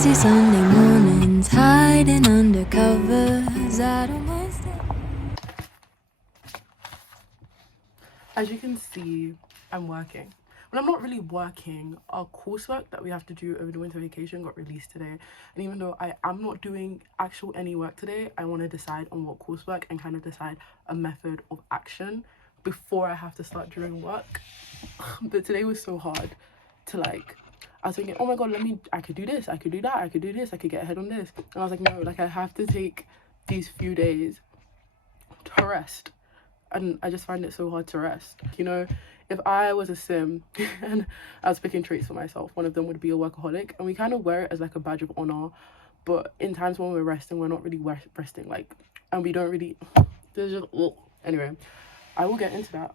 Lazy Sunday mornings, hiding under covers. I don't mind staying. As you can see, I'm working. Well, I'm not really working. Our coursework that we have to do over the winter vacation got released today. And even though I am not doing actual any work today, I want to decide on what coursework and kind of decide a method of action before I have to start doing work. But today was so hard to like, I was thinking, oh my god, I could do this, I could do that, I could do this, I could get ahead on this. And I was like, no, like I have to take these few days to rest. And I just find it so hard to rest. You know, if I was a sim and I was picking traits for myself, one of them would be a workaholic, and we kind of wear it as like a badge of honor. But in times when we're resting, we're not really resting, like, and we don't really, there's just, anyway, I will get into that.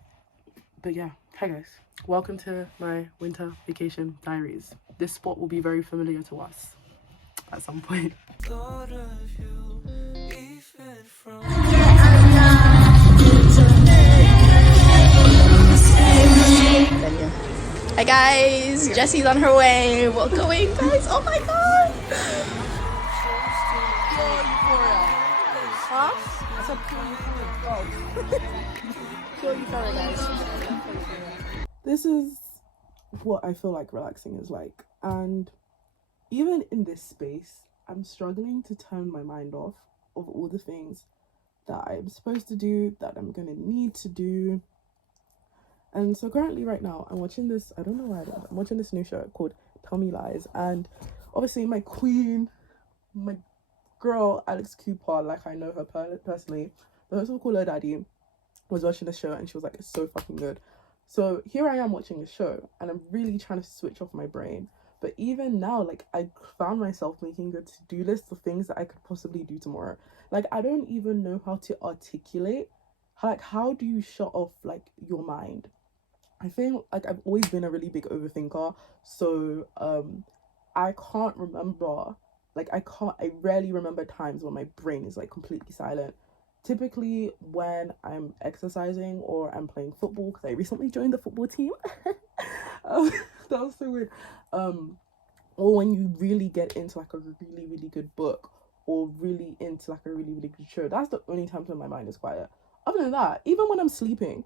But yeah, hi guys, welcome to my winter vacation diaries. This spot will be very familiar to us at some point. Hi guys, Jessie's on her way. We're going, guys. Oh my god. This is what I feel like relaxing is like, and even in this space, I'm struggling to turn my mind off of all the things that I'm supposed to do, that I'm gonna need to do. And so currently right now I'm watching this, I don't know why I'm watching this new show called Tell Me Lies, and obviously my queen, my girl Alex Cooper, like I know her personally, the host will call her daddy, was watching the show and she was like, it's so fucking good. So here I am watching the show and I'm really trying to switch off my brain. But even now, like, I found myself making a to-do list of things that I could possibly do tomorrow. Like, I don't even know how to articulate, how do you shut off, like, your mind? I think, like, I've always been a really big overthinker. So, I can't remember, I rarely remember times when my brain is, like, completely silent. Typically, when I'm exercising or I'm playing football, because I recently joined the football team. That was so weird. Or when you really get into like a really, really good book, or really into like a really, really good show, that's the only times when my mind is quiet. Other than that, even when I'm sleeping,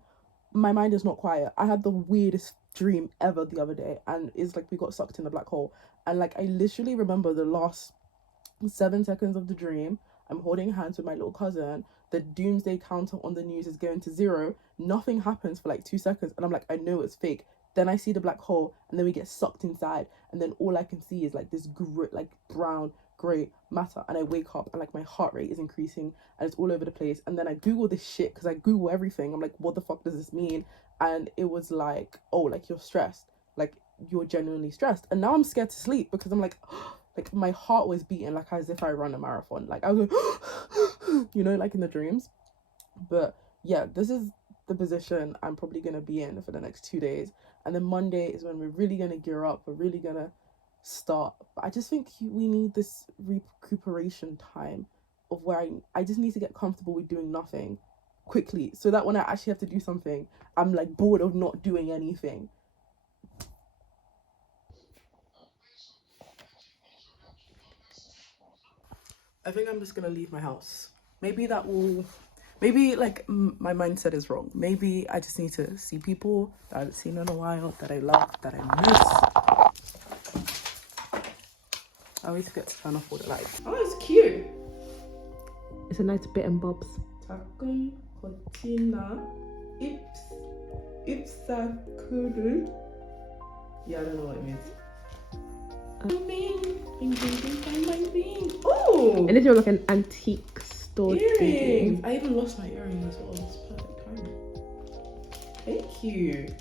my mind is not quiet. I had the weirdest dream ever the other day, and it's like we got sucked in a black hole. And like I literally remember the last 7 seconds of the dream. I'm holding hands with my little cousin. The doomsday counter on the news is going to 0. Nothing happens for like 2 seconds, and I'm like, I know it's fake. Then I see the black hole, and then we get sucked inside, and then all I can see is like this like brown grey matter, and I wake up and like my heart rate is increasing and it's all over the place. And then I Google this shit because I Google everything. I'm like, what the fuck does this mean? And it was like, oh, like you're stressed, like you're genuinely stressed. And now I'm scared to sleep because I'm like, like my heart was beating like as if I run a marathon. Like I was like, you know, like in the dreams. But yeah, this is the position I'm probably gonna be in for the next 2 days. And then Monday is when we're really gonna gear up. We're really gonna start. But I just think we need this recuperation time of where I just need to get comfortable with doing nothing quickly, so that when I actually have to do something, I'm like bored of not doing anything. I think I'm just gonna leave my house. Maybe that will, maybe like my mindset is wrong. Maybe I just need to see people that I haven't seen in a while, that I love, that I miss. I always forget to turn off all the lights. Oh, it's cute. It's a nice bit and bobs. Takum Cortina Ipsa Kudu. Yeah, I don't know what it means. Oh! And this was like an antique store. Earrings! I even lost my earring as well. It's perfect timing. Thank you.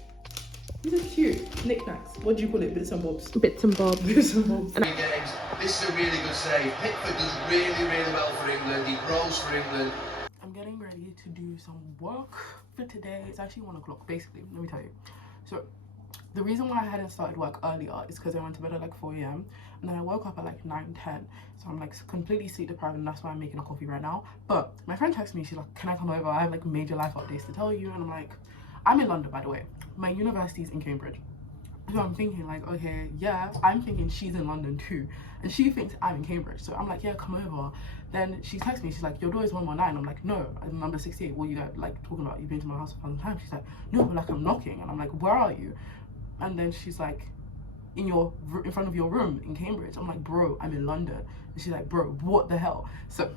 These are cute. Knickknacks. What do you call it? Bits and bobs. Bits and bobs. Bits and bobs. This is a really good save. Pickford does really, really well for England. He grows for England. I'm getting ready to do some work for today. It's actually 1 o'clock, basically. Let me tell you. So, the reason why I hadn't started work earlier is because I went to bed at like 4 a.m. and then I woke up at like 9:10. So I'm like completely sleep deprived, and that's why I'm making a coffee right now. But my friend texted me, she's like, can I come over? I have like major life updates to tell you. And I'm like, I'm in London, by the way. My university is in Cambridge. So I'm thinking like, okay, yeah, I'm thinking she's in London too, and she thinks I'm in Cambridge. So I'm like, yeah, come over. Then she texts me, she's like, your door is 119. I'm like, no, I'm number 68. What are you guys like talking about? You've been to my house 1,000 times. She's like, no, but like I'm knocking. And I'm like, where are you? And then she's like, in front of your room in Cambridge. I'm like, bro, I'm in London. And she's like, bro, what the hell? So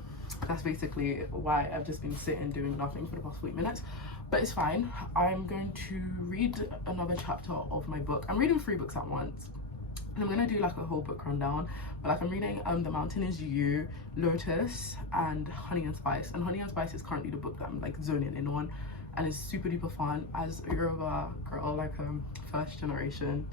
that's basically why I've just been sitting doing nothing for the past 40 minutes. But it's fine. I'm going to read another chapter of my book. I'm reading 3 books at once, and I'm gonna do like a whole book rundown. But like I'm reading The Mountain Is You, Lotus, and Honey and Spice. And Honey and Spice is currently the book that I'm like zoning in on, and it's super duper fun. As a Yoruba girl, like first generation,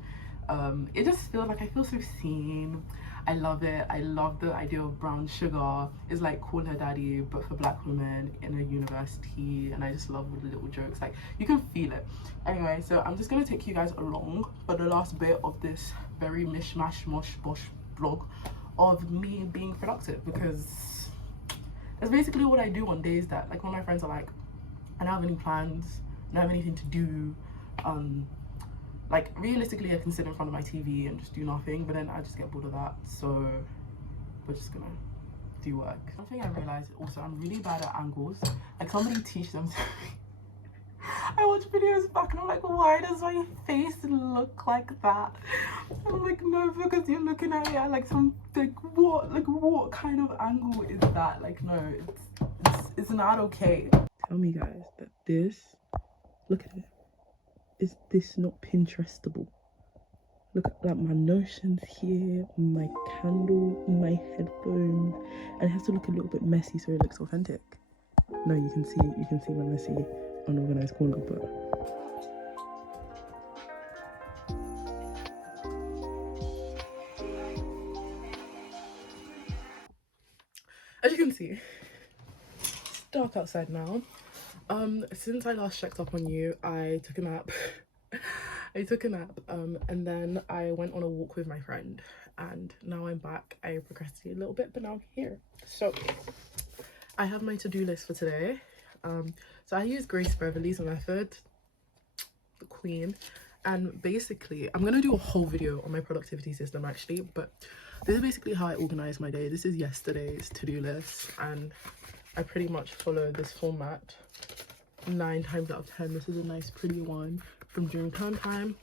it just feels like I feel so seen. I love it. I love the idea of brown sugar is like Call Her Daddy, but for black women in a university. And I just love the little jokes, like you can feel it. Anyway, so I'm just gonna take you guys along for the last bit of this very mishmash mosh bosh vlog of me being productive, because that's basically what I do on days that like when my friends are like, I don't have any plans, I don't have anything to do. Like realistically I can sit in front of my TV and just do nothing, but then I just get bored of that, so we're just gonna do work. One thing I realized also, I'm really bad at angles. Like somebody teach them to me. I watch videos back and I'm like, why does my face look like that? And I'm like, no, because you're looking at it at like some like what kind of angle is that? Like no, it's not okay. Tell me guys that this, look at it. Is this not Pinterestable? Look at like my notions here, my candle, my headphones, and it has to look a little bit messy so it looks authentic. No, you can see my messy, unorganized corner, but as you can see, it's dark outside now. Since I last checked up on you, I took a nap. And then I went on a walk with my friend, and now I'm back. I procrastinated a little bit, but now I'm here. So I have my to-do list for today. So I use Grace Beverly's method, the queen, and basically I'm gonna do a whole video on my productivity system actually, but this is basically how I organize my day. This is yesterday's to-do list, and I pretty much follow this format 9 times out of 10. This is a nice pretty one from during term time.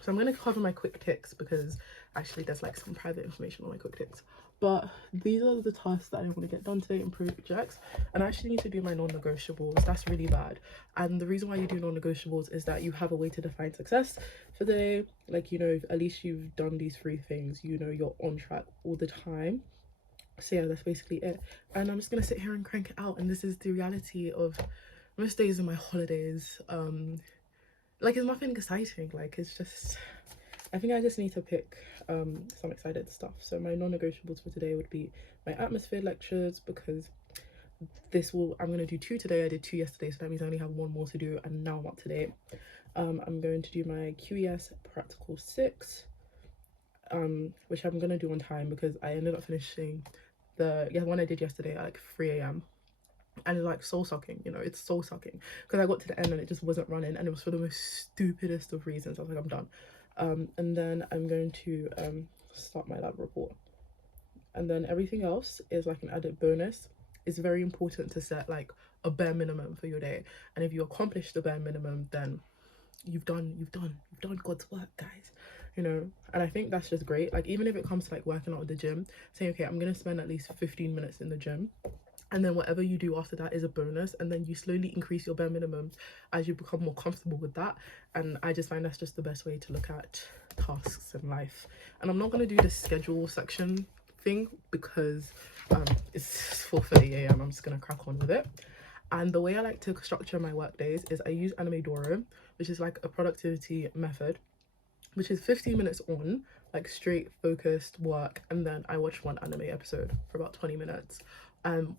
So I'm going to cover my quick ticks because actually there's like some private information on my quick ticks, but these are the tasks that I want to get done today in projects. And I actually need to do my non-negotiables. That's really bad. And the reason why you do non-negotiables is that you have a way to define success for the day. Like, you know, at least you've done these 3 things, you know, you're on track all the time. So yeah, that's basically it. And I'm just gonna sit here and crank it out. And this is the reality of most days of my holidays. Like it's nothing exciting, like it's just, I think I just need to pick some excited stuff. So my non-negotiables for today would be my atmosphere lectures, because I'm going to do 2 today. I did 2 yesterday, so that means I only have 1 more to do, and now I'm up to date. I'm going to do my QES practical 6, which I'm going to do on time because I ended up finishing the one I did yesterday at like 3 a.m. and it's like soul sucking, you know, it's soul sucking because I got to the end and it just wasn't running, and it was for the most stupidest of reasons. I was like, I'm done. And then I'm going to start my lab report, and then everything else is like an added bonus. It's very important to set like a bare minimum for your day, and if you accomplish the bare minimum, then you've done God's work, guys, you know. And I think that's just great. Like even if it comes to like working out at the gym, saying okay, I'm gonna spend at least 15 minutes in the gym, and then whatever you do after that is a bonus, and then you slowly increase your bare minimums as you become more comfortable with that. And I just find that's just the best way to look at tasks in life. And I'm not going to do the schedule section thing because it's 4:30 a.m. I'm just going to crack on with it. And the way I like to structure my work days is I use Anime-Doro, which is like a productivity method, which is 15 minutes on like straight focused work, and then I watch 1 anime episode for about 20 minutes.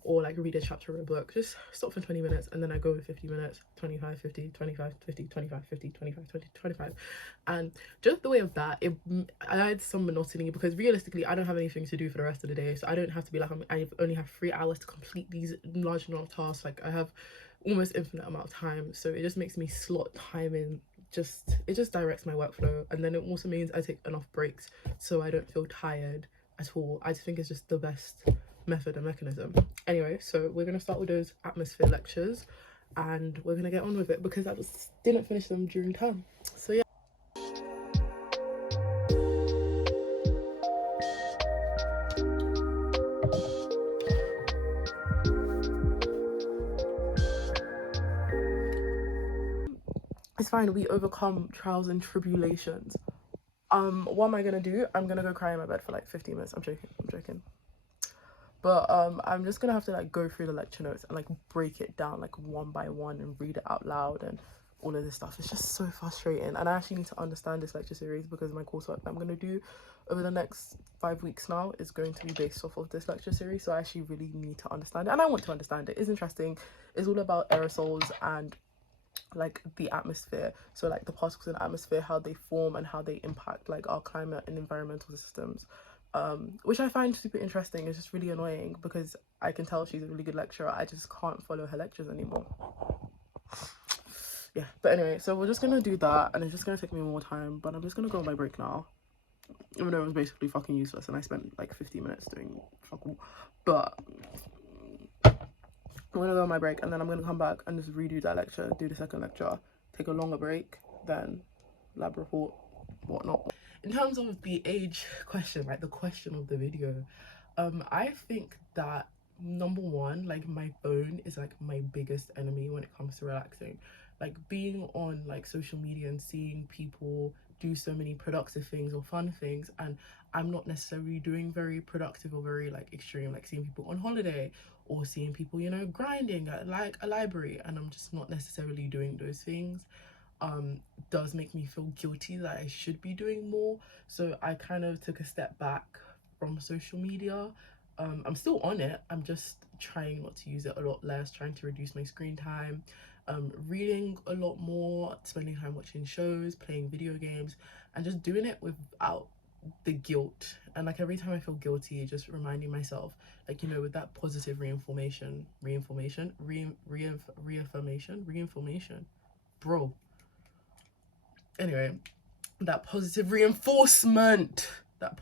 Or like read a chapter of a book, just stop for 20 minutes, and then I go with 50 minutes, 25, 50, 25, 50, 25, 50, 25, 20, 25. And just the way of that, it adds some monotony, because realistically I don't have anything to do for the rest of the day, so I don't have to be like, I only have 3 hours to complete these large amount of tasks. Like I have almost infinite amount of time, so it just makes me slot time in it just directs my workflow, and then it also means I take enough breaks so I don't feel tired at all. I just think it's just the best method and mechanism. Anyway, so we're gonna start with those atmosphere lectures, and we're gonna get on with it because I just didn't finish them during term. So yeah. It's fine, we overcome trials and tribulations. What am I gonna do? I'm gonna go cry in my bed for like 15 minutes. I'm joking. But I'm just gonna have to like go through the lecture notes and like break it down like one by one and read it out loud and all of this stuff. It's just so frustrating, and I actually need to understand this lecture series because my coursework that I'm gonna do over the next 5 weeks now is going to be based off of this lecture series. So I actually really need to understand it, and I want to understand it. It's interesting. It's all about aerosols and like the atmosphere, so like the particles in the atmosphere, how they form and how they impact like our climate and environmental systems, which I find super interesting. It's just really annoying because I can tell she's a really good lecturer. I just can't follow her lectures anymore. Yeah, but anyway, so we're just gonna do that, and it's just gonna take me more time, but I'm just gonna go on my break now, even though it was basically fucking useless and I spent like 50 minutes doing fuck all. But I'm gonna go on my break, and then I'm gonna come back and just redo that lecture, do the second lecture, take a longer break, then lab report, whatnot. In terms of the age question, like the question of the video, I think that number one, like my phone is like my biggest enemy when it comes to relaxing. Like being on like social media and seeing people do so many productive things or fun things, and I'm not necessarily doing very productive or very like extreme, like seeing people on holiday or seeing people, you know, grinding at like a library, and I'm just not necessarily doing those things. Does make me feel guilty that I should be doing more. So I kind of took a step back from social media. I'm still on it, I'm just trying not to use it a lot less, trying to reduce my screen time, reading a lot more, spending time watching shows, playing video games, and just doing it without the guilt. And like every time I feel guilty, just reminding myself, like, you know, with that positive reinformation, bro. Anyway, that positive reinforcement that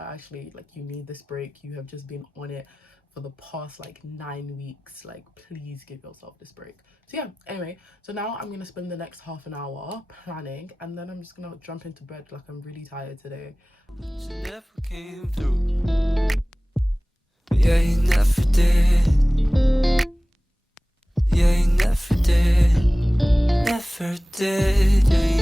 actually, like, you need this break. You have just been on it for the past like 9 weeks. Like, please give yourself this break. So yeah, anyway, so now I'm gonna spend the next half an hour planning, and then I'm just gonna jump into bed. Like, I'm really tired today. You never came through. Yeah, you never did. Yeah, you never did. Never did.